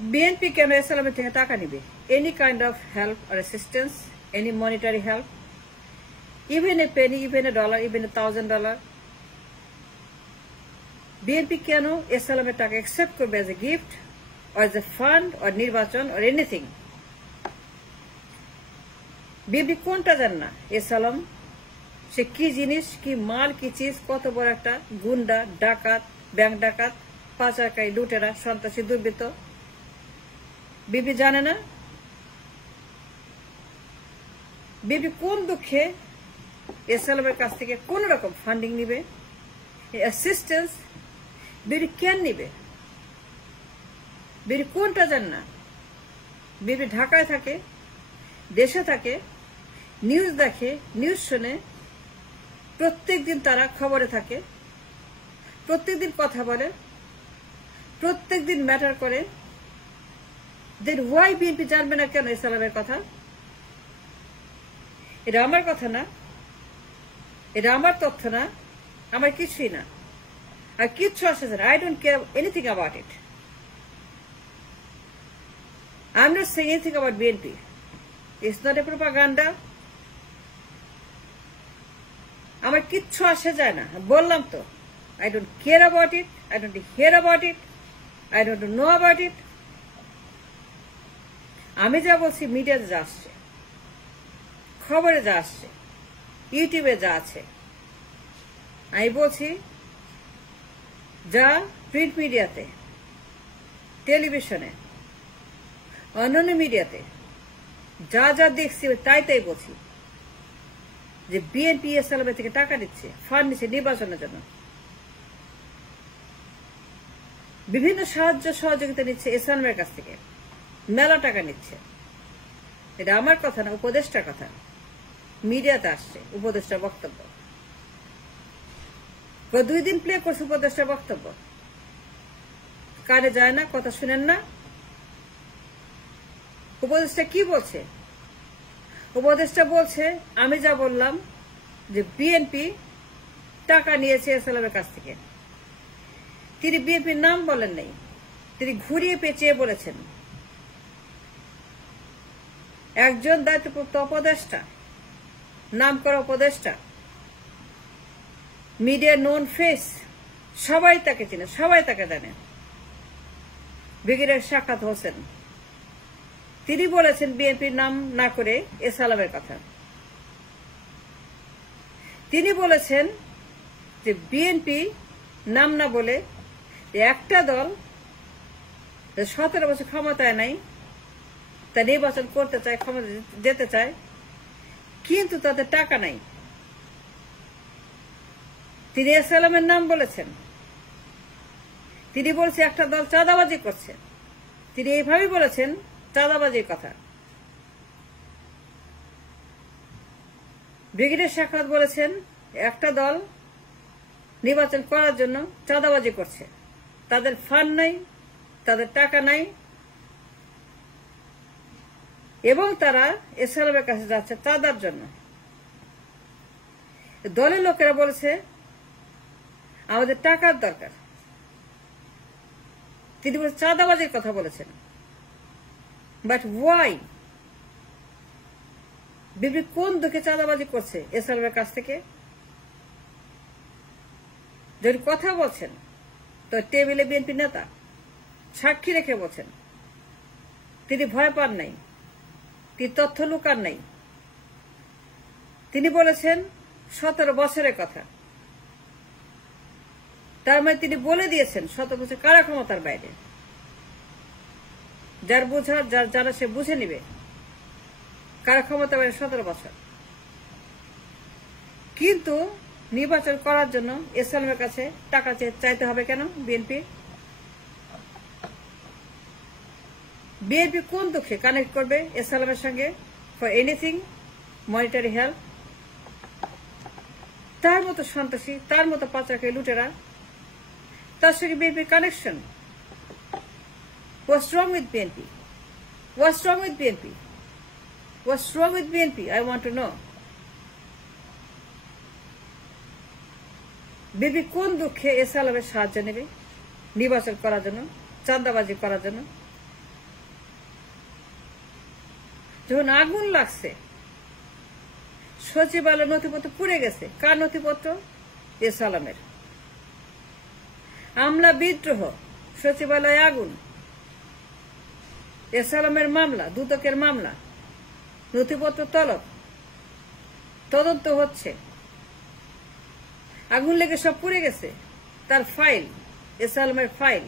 BNP কেন SLM থেকে টাকা নিবে? Any kind of help or assistance, any monetary help, even a penny, even a dollar, even $1,000, BNP কেন SLM এর টাকা অ্যাকসেপ্ট করবে as a gift or as a fund or নির্বাচন or anything? BNP কোনটা জান না? এসএলএম সে কি জিনিস, কি মাল, কি চিজ, কত বড় একটা গুন্ডা, ডাকাত, ব্যাংক ডাকাত, পাচারকারী, লুটেরা, সন্ত্রাসী, দুর্বৃত্ত, বিবি জানে না? বিবি কোন দুঃখে এসএলএম এর কাছ থেকে কোন রকম ফান্ডিং নিবে, অ্যাসিস্ট্যান্স বিবি কেন নিবে? বিবি কোনটা জান না? বিবি ঢাকায় থাকে, দেশে থাকে, নিউজ দেখে, নিউজ শোনে, প্রত্যেকদিন তারা খবরে থাকে, প্রত্যেকদিন কথা বলে, প্রত্যেকদিন ম্যাটার করে। দেন ওয়াই বিএনপি জানবে না কেন এসএলএম এর কথা? এটা আমার কথা না, এটা আমার তথ্য না, আমার কিছুই না, আর কিচ্ছু আসে না। I don't care anything about it. I am not saying anything about BNP. It's not a propaganda. আমার কিচ্ছু আসে যায় না, বললাম তো। I don't care about it, I don't hear about it, I don't know about it. আমি যা বলছি মিডিয়াতে যা আসছে, খবরে যা আসছে, ইউটিউবে যা আছে, আমি বলছি যা প্রিন্ট মিডিয়াতে, টেলিভিশনে, অন্যান্য মিডিয়াতে যা যা দেখছি তাই তাই বলছি যে বিএনপি এসএলএম থেকে টাকা দিচ্ছে, ফান্ড নিচ্ছে নির্বাচনের জন্য, বিভিন্ন সাহায্য সহযোগিতা নিচ্ছে এসএলএম এর কাছ থেকে, মেলা টাকা নিচ্ছে। এটা আমার কথা না, উপদেষ্টার কথা, মিডিয়াতে আসছে উপদেষ্টার বক্তব্য। 2 দিন প্লে করছে উপদেষ্টার বক্তব্য, কানে যায় না, কথা শুনেন না। উপদেষ্টা কি বলছে? উপদেষ্টা বলছে আমি যা বললাম যে বিএনপি টাকা নিয়েছে এসএলএম এর কাছ থেকে। তিনি বিএনপির নাম বলেন নাই, তিনি ঘুরিয়ে পেঁচিয়ে বলেছেন একজন দায়িত্বপ্রাপ্ত উপদেষ্টা, নাম করা উপদেষ্টা, মিডিয়া নোন ফেস, সবাই তাকে চেনে, সবাই তাকে জানে, ব্রিগেডিয়ার সাখাওয়াত হোসেন। তিনি বলেছেন বিএনপির নাম না করে এসএলএম এর কথা। তিনি বলেছেন যে বিএনপি নাম না বলে একটা দল 17 বছর ক্ষমতায় নাই, তা নির্বাচন করতে চায়, ক্ষমতা যেতে চায়, কিন্তু তাদের টাকা নাই। তিনি এসএলএম এর নাম বলেছেন। তিনি বলছে একটা দল চাঁদাবাজি করছে। তিনি এইভাবেই বলেছেন চাঁদাবাজির কথা। ব্রিগেডিয়ার সাখাওয়াত বলেছেন একটা দল নির্বাচন করার জন্য চাঁদাবাজি করছে, তাদের ফান্ড নাই, তাদের টাকা নাই, এবং তারা এসএলএম এর কাছে যাচ্ছে চাঁদার জন্য। দলের লোকেরা বলেছে আমাদের টাকার দরকার। তিনি বলে চাঁদাবাজির কথা বলেছেন। But why? বিবি কোন দুঃখে চাঁদাবাজি করছে এসএলএম এর কাছ থেকে? যদি কথা বলছেন তো টেবিলে বিএনপি নেতা সাক্ষী রেখে বলছেন। তিনি ভয় পান নাই, তিনি তথ্য লুকান নাই। তিনি বলেছেন 17 বছরের কথা। তার মানে তিনি বলে দিয়েছেন 17 বছর কারা ক্ষমতার বাইরে। যার বোঝার, যার জানা সে বুঝে নিবে কারা ক্ষমতার বাইরে 17 বছর। কিন্তু নির্বাচন করার জন্য এসএলএম এর কাছে টাকা চাইতে হবে কেন বিএনপি? বিএনপি কোন দুঃখে কানেক্ট করবে এসএলএম এর সঙ্গে ফর এনিথিং মনিটারি হেল্প? তার মতো সন্ত্রাসী, তার মতো পাচারকারী, লুটেরা, তার সঙ্গে বিএনপির connection. What's wrong with BNP? What's wrong with BNP? What's wrong with BNP? I want to know. BNP কোন দুঃখে এসএলএম এর সাহায্য নেবে নির্বাচন করার জন্য, চাঁদাবাজি করার জন্য? যখন আগুন লাগছে, সচিবালয় নথিপত্র পুড়ে গেছে। কার নথিপত্র? এস আলমের। আমলা বিদ্রোহ, সচিবালয়ে আগুন, এস আলমের মামলা, দুদকের মামলা, নথিপত্র তলব, তদন্ত হচ্ছে। আগুন লেগে সব পুড়ে গেছে। তার ফাইল, এস আলমের ফাইল।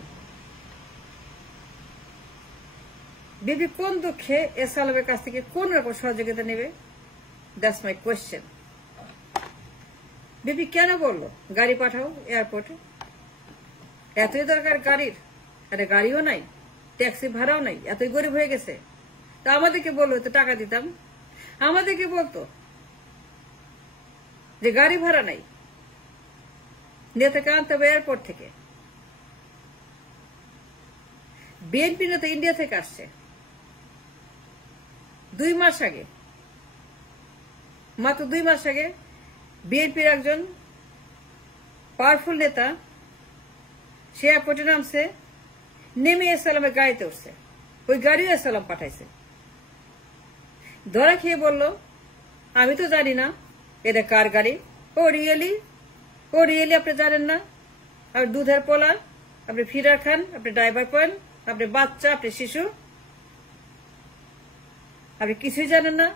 বিবি কোন দুঃখে এস আলমের কাছ থেকে কোন রকম সহযোগিতা নেবে? That's my question. বিবি কেন বললো গাড়ি পাঠাও এয়ারপোর্টে? এতই দরকার গাড়ির? আরে গাড়িও নাই, ট্যাক্সি ভাড়াও নাই, এতই গরিব হয়ে গেছে। তা আমাদেরকে বললো তো টাকা দিতাম। আমাদেরকে বলতো যে গাড়ি ভাড়া নাই, নেতাকে আনতে হবে এয়ারপোর্ট থেকে। বিএনপি নেতা ইন্ডিয়া থেকে আসছে 2 মাস আগে, মাত্র 2 মাস আগে বিএনপির একজন পাওয়ারফুল নেতা সে এয়ারপোর্টে নামছে, নেমে এস আলমের গাড়িতে উঠছে। ওই গাড়িও এস আলম পাঠাইছে। ধরা খেয়ে বলল, আমি তো জানি না এটা কার গাড়ি। ও রিয়েলি আপনি জানেন না? আপনি দুধের পোলা, আপনি ফিডার খান, আপনি ড্রাইভার পান, আপনি বাচ্চা, আপনি শিশু, আপনি কিছুই জানেন না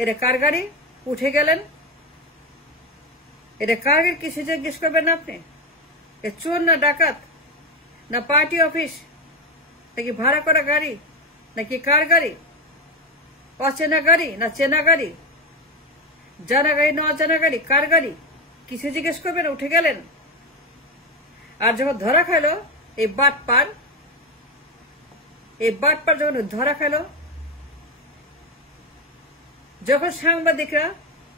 এটা কার গাড়ি? উঠে গেলেন। এটা কার গাড়ি কিছু জিজ্ঞেস করবেন না আপনি? এ চোর না ডাকাত না পার্টি অফিস, নাকি ভাড়া করা গাড়ি, নাকি কার গাড়ি? অচেনা গাড়ি না চেনা গাড়ি, জানা গাড়ি না অজানা গাড়ি, কার গাড়ি? কিছু জিজ্ঞেস করবেন, উঠে গেলেন। আর যখন ধরা খাইলো এই বাটপার যখন ধরা খাইলো, যখন সাংবাদিকরা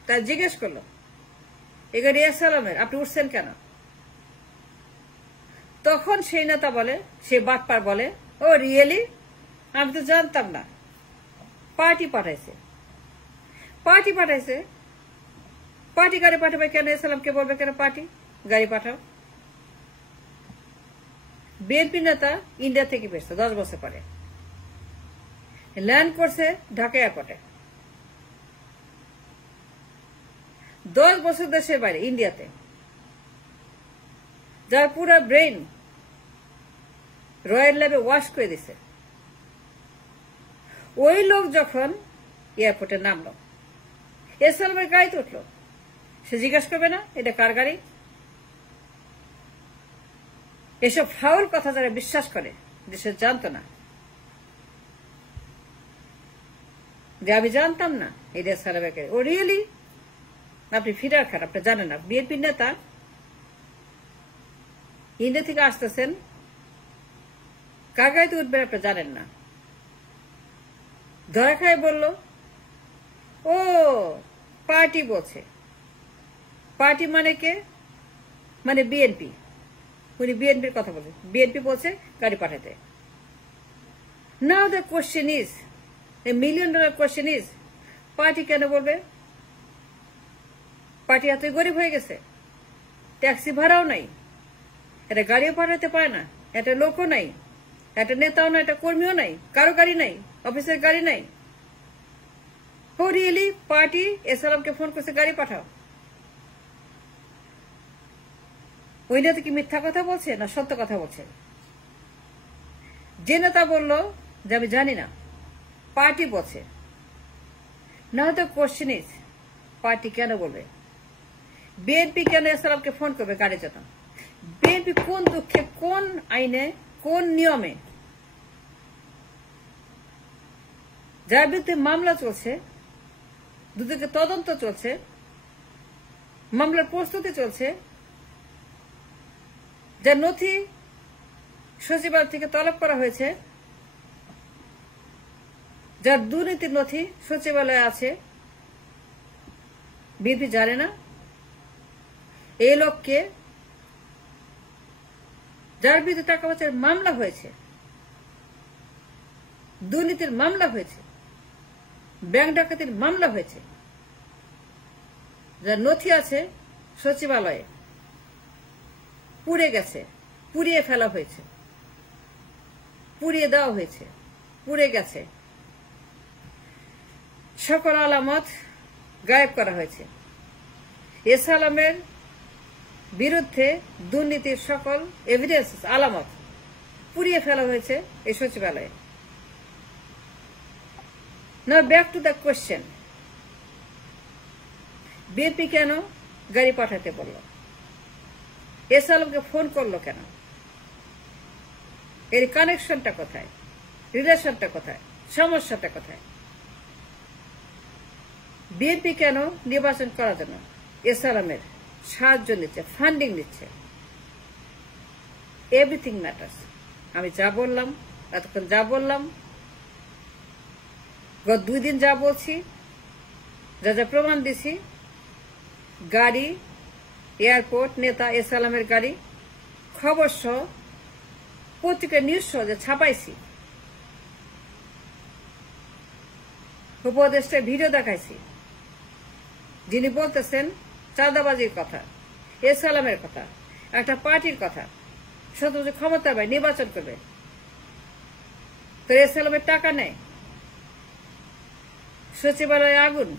তা জিজ্ঞেস করলো এ গাড়ি এস আলমের, আপনি উঠছেন কেন? তখন সেই নেতা বলে, সে বাটপার বলে, ও রিয়েলি? আমি তো জানতাম না। পার্টি পাঠাইছে। পার্টি গাড়ি পাঠাবে কেন? এস আলমকে বলবে কেন পার্টি গাড়ি পাঠাও? বিএনপি নেতা ইন্ডিয়া থেকে ফিরছে 10 বছর পরে, ল্যান্ড করছে ঢাকা এয়ারপোর্টে। 10 বছর দেশের বাইরে ইন্ডিয়াতে, যার পুরো ব্রেন রয়্যাল ল্যাবে ওয়াশ করে দিছে। ওই লোক যখন এয়ারপোর্টে নামলো, এস আলমের গাড়িতে উঠলো, সে জিজ্ঞাসা করবে না এটা কার গাড়ি? এসব ফাউল কথা যারা বিশ্বাস করে, দেশে জানতো না যে আমি জানতাম না এই এস আলমের গাড়ি। ও রিয়েলি? আপনি ফিরার খান, আপনি জানেন না। বিএনপি নেতা ইন্ডিয়া থেকে আসতেছেন, কার গাড়িতে উঠবেন আপনি জানেন না। ধরা খায় বলল, ও পার্টি বলছে। পার্টি মানে কে? মানে বিএনপি। উনি বিএনপির কথা বলছে, বিএনপি বলছে গাড়ি পাঠাতে। Now the question is, $1 million question is, party কেন বলবে? পার্টি এতই গরিব হয়ে গেছে, ট্যাক্সি ভাড়াও নাই, এটা গাড়িও পাঠাতে পারে না, এটা লোকও নাই, একটা নেতাও না, একটা কর্মীও নাই, কারো গাড়ি নাই, অফিসের গাড়ি নাই। ও রিয়েলি? পার্টি এস আলমকে ফোন করছে গাড়ি পাঠাও। ওই নেতা কি মিথ্যা কথা বলছে না সত্য কথা বলছে? যে নেতা বলল যে আমি জানি না, পার্টি বলছে। না হয়তো কোশ্চেন ইজ, পার্টি কেন বলবে? বিএনপি কেন এস আলমকে ফোন করবে গাড়ির জন্য? বিএনপি কোন দুঃখে, কোন আইনে, কোন নিয়মে, যার বিরুদ্ধে মামলা চলছে, দুদিকে তদন্ত চলছে, মামলার প্রস্তুতি চলছে, যার নথি সচিবালয় থেকে তলব করা হয়েছে, যার দুর্নীতির নথি সচিবালয়ে আছে, বিএনপি জানে না এই লোককে, যার বিরুদ্ধে টাকা পয়সার মামলা হয়েছে, দুর্নীতির মামলা হয়েছে, ব্যাংক ডাকাতির মামলা হয়েছে, যার নথি আছে সচিবালয়ে, পুড়ে গেছে, পুড়িয়ে ফেলা হয়েছে, পুড়িয়ে দেওয়া হয়েছে, পুড়ে গেছে। সকল আলামত গায়েব করা হয়েছে। এস আলমের বিরুদ্ধে দুর্নীতির সকল এভিডেন্স আলামত পুড়িয়ে ফেলা হয়েছে এই সচিবালয়ে। Now back to the question, BNP কেন গাড়ি পাঠাতে বলল? এস আলমকে ফোন করলো কেন? এর কানেকশনটা কোথায়? রিলেশনটা কোথায়? সমস্যাটা কোথায়? বিএনপি কেন নির্বাচন করার জন্য এস আলমের সাহায্য নিচ্ছে, ফান্ডিং নিচ্ছে? Everything matters. আমি যা বললাম, এতক্ষণ যা বললাম, গত 2 দিন যা বলছি, যা যা প্রমাণ দিছি, গাড়ি, এয়ারপোর্ট, নেতা এস আলমের গাড়ি, খবর সহ পত্রিকা নিউজ সহ যে ছাপাইছি, উপদেষ্টা ভিডিও দেখাইছি, যিনি বলতেছেন চাঁদাবাজির কথা, এস আলমের কথা, একটা পার্টির কথা, শত ক্ষমতা পায় নির্বাচন করবে, তো এস আলমের টাকা নেয়, সচিবালয়ে আগুন।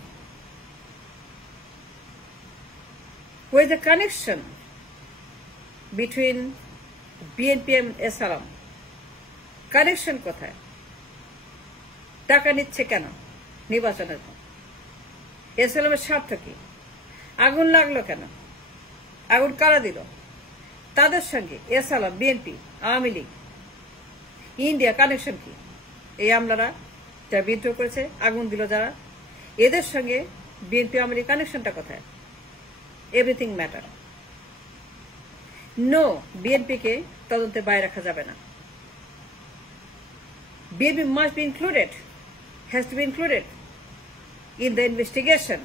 Where is the connection between BNP and S Alam? Connection কোথায়? টাকা নিচ্ছে কেন নির্বাচনের? এস আলমের স্বার্থ কি? আগুন লাগলো কেন? আগুন কারা দিল? তাদের সঙ্গে S Alam, BNP, Awami League, India connection কি? এই আমলারা যারা বিদ্রোহ করেছে, আগুন দিল যারা, এদের সঙ্গে বিএনপি আওয়ামী লীগ কানেকশনটা কোথায়? Everything matter. নো, বিএনপিকে তদন্তে বাইরে রাখা যাবে না। BNP must be included, has to B included in the investigation.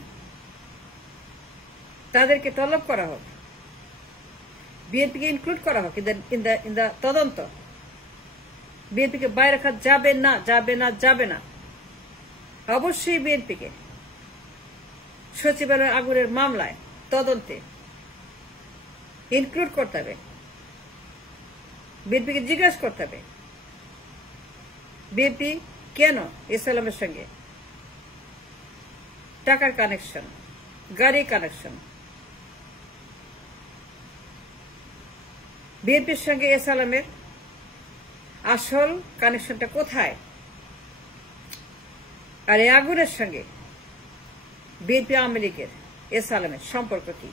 তাদেরকে তলব করা হোক, বিএনপিকে ইনক্লুড করা হোক ইন দ্য তদন্ত। বিএনপিকে বাইরে রাখা যাবে না, যাবে না, যাবে না। অবশ্যই বিএনপিকে সচিবালয় আগুনের মামলায় তদন্তে ইনক্লুড করতে হবে, বিএনপিকে জিজ্ঞাসা করতে হবে বিএনপি কেন এস আলমের সঙ্গে টাকার কানেকশন, গাড়ি কানেকশন, বিএনপির সঙ্গে এস আলমের আসল কানেকশনটা কোথায়, আর এই আগুনের সঙ্গে বিএনপি আওয়ামী লীগের এস আলমের সম্পর্ক কি?